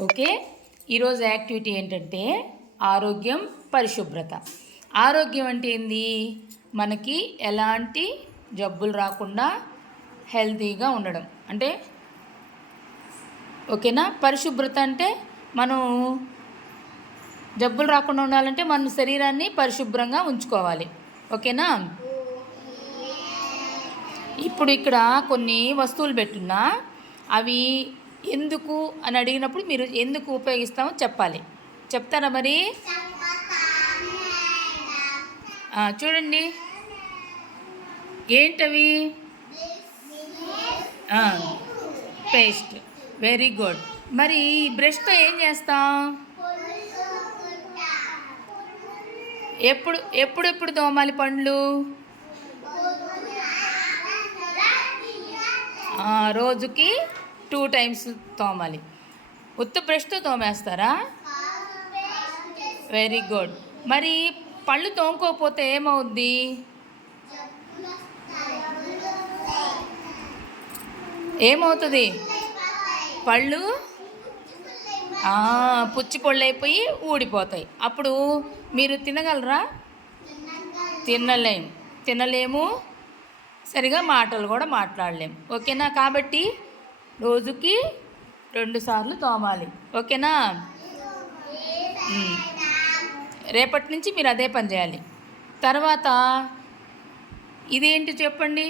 Okay? ఈరోజు activity ఏంటంటే ఆరోగ్యం పరిశుభ్రత. ఆరోగ్యం అంటే ఏంది? మనకి ఎలాంటి జబ్బులు రాకుండా హెల్తీగా ఉండడం. అంటే ఓకేనా? పరిశుభ్రత అంటే మనం జబ్బులు రాకుండా ఉండాలంటే మన శరీరాన్ని పరిశుభ్రంగా ఉంచుకోవాలి. ఓకేనా? ఇప్పుడు ఇక్కడ కొన్ని వస్తువులు పెట్టున్నా. అవి ఎందుకు అని అడిగినప్పుడు మీరు ఎందుకు ఉపయోగిస్తామో చెప్పాలి. చెప్తారా మరి? చూడండి. ఏంటవి? పేస్ట్. Very good. మరి బ్రష్తో ఏం చేస్తాం? ఎప్పుడు ఎప్పుడెప్పుడు దోమాలి పండ్లు? రోజుకి టూ టైమ్స్ తోమాలి. ఉత్త బ్రష్తో తోమేస్తారా? వెరీ గుడ్ మరి పళ్ళు తోముకోకపోతే ఏమవుద్ది? ఏమవుతుంది? పళ్ళు? పుచ్చి పళ్ళు అయిపోయి ఊడిపోతాయి. అప్పుడు మీరు తినగలరా? తినలేము తినలేము. సరిగా మాటలు కూడా మాట్లాడలేము ఓకేనా? కాబట్టి రోజుకి రెండు సార్లు తోమాలి. ఓకేనా. రేపటి నుంచి మీరు అదే పని చేయాలి. తర్వాత ఇదేంటి చెప్పండి?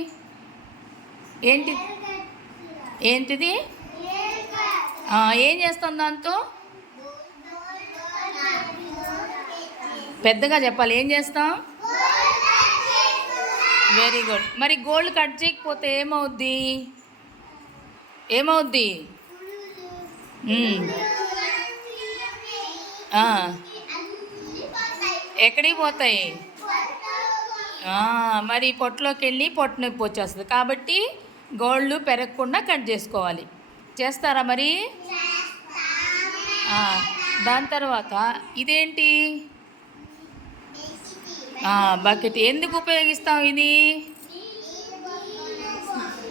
ఏంటి? ఏంటిది? ఏం చేస్తాం దాంతో? పెద్దగా చెప్పాలి. ఏం చేస్తాం? Very good. మరి గోల్డ్ కట్ చేయకపోతే ఏమవుద్ది? ఏమవుద్ది? ఎక్కడికి పోతాయి? మరి పొట్టులోకి వెళ్ళి పొట్టు నొప్పి వచ్చేస్తుంది. కాబట్టి గోళ్ళు పెరగకుండా కట్ చేసుకోవాలి. చేస్తారా మరి? దాని తర్వాత ఇదేంటి? బకెట్. ఎందుకు ఉపయోగిస్తాం ఇది?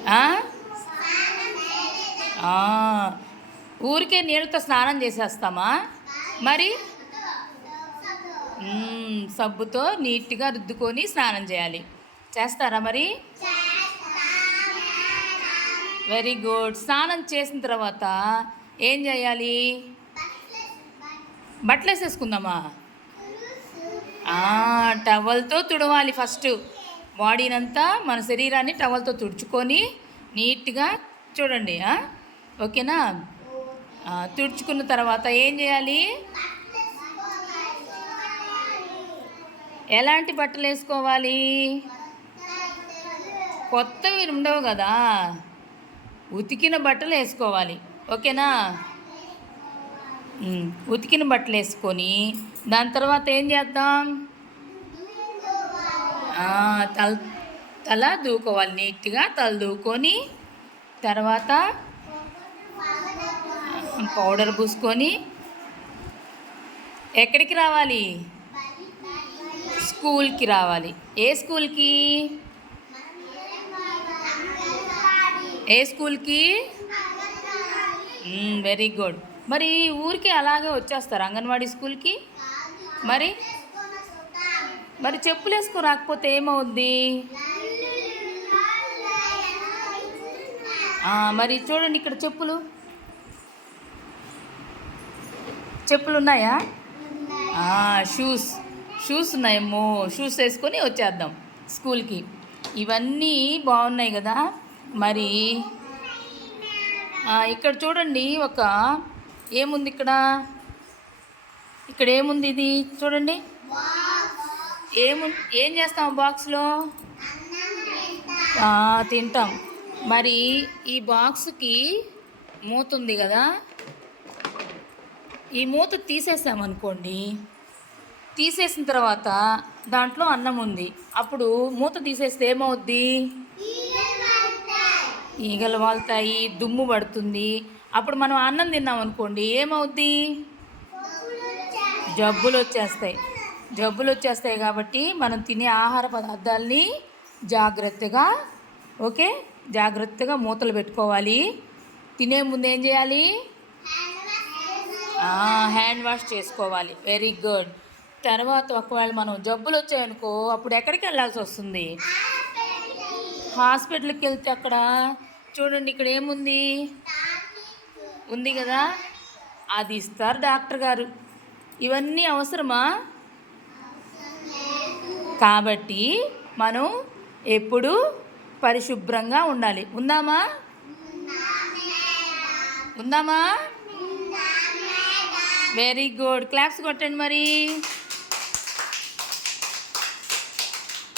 ఆ, ఊరికే నీళ్ళతో స్నానం చేసేస్తామా? మరి? సబ్బుతో నీట్గా రుద్దుకొని స్నానం చేయాలి. చేస్తారా మరి? Very good. స్నానం చేసిన తర్వాత ఏం చేయాలి? బట్టలు వేసేసుకుందామా టవల్తో తుడవాలి ఫస్ట్. బాడీనంతా మన శరీరాన్ని టవల్తో తుడుచుకొని నీట్గా చూడండి ఓకేనా? తుడుచుకున్న తర్వాత ఏం చేయాలి? ఎలాంటి బట్టలు వేసుకోవాలి? కొత్తవి ఉండవు కదా. ఉతికిన బట్టలు వేసుకోవాలి. ఓకేనా? ఉతికిన బట్టలు వేసుకొని దాని తర్వాత ఏం చేద్దాం? తల తల దూకోవాలి నీట్గా. తల దూకొని తర్వాత పౌడర్ పూసుకొని ఎక్కడికి రావాలి? స్కూల్కి రావాలి. ఏ స్కూల్కి? ఏ స్కూల్కి? Very good. మరి ఊరికి అలాగే వచ్చేస్తారు అంగన్వాడీ స్కూల్కి? మరి? మరి చెప్పులు వేసుకో రాకపోతే ఏమవుద్ది? మరి చూడండి ఇక్కడ చెప్పులు. చెప్పులు ఉన్నాయా షూస్ షూస్ ఉన్నాయేమో. షూస్ వేసుకొని వచ్చేద్దాం స్కూల్కి. ఇవన్నీ బాగున్నాయి కదా. మరి ఇక్కడ చూడండి ఒక ఏముంది ఇక్కడ? ఇక్కడ ఏముంది ఇది? చూడండి. ఏము ఏం చేస్తాం బాక్స్లో? తింటాం. మరి ఈ బాక్స్కి మూతుంది కదా. ఈ మూత తీసేసామనుకోండి తీసేసిన తర్వాత దాంట్లో అన్నం ఉంది. అప్పుడు మూత తీసేస్తే ఏమవుద్ది? ఈగలు వాళ్తాయి దుమ్ము పడుతుంది. అప్పుడు మనం అన్నం తిన్నాం అనుకోండి ఏమవుద్ది? జబ్బులు వచ్చేస్తాయి జబ్బులు వచ్చేస్తాయి కాబట్టి మనం తినే ఆహార పదార్థాలని జాగ్రత్తగా ఓకే? జాగ్రత్తగా మూతలు పెట్టుకోవాలి. తినే ముందు ఏం చేయాలి? హ్యాండ్ వాష్ చేసుకోవాలి. వెరీ గుడ్ తర్వాత ఒకవేళ మనం జబ్బులు వచ్చాయనుకో అప్పుడు ఎక్కడికి వెళ్ళాల్సి వస్తుంది? హాస్పిటల్కి వెళ్తే అక్కడ? చూడండి ఇక్కడ ఏముంది? ఉంది కదా? అది ఇస్తారు డాక్టర్ గారు. ఇవన్నీ అవసరమా? కాబట్టి మనం ఎప్పుడు పరిశుభ్రంగా ఉండాలి. ఉందామా? ఉందామా? వెరీ గుడ్ క్లాప్స్ కొట్టండి మరి.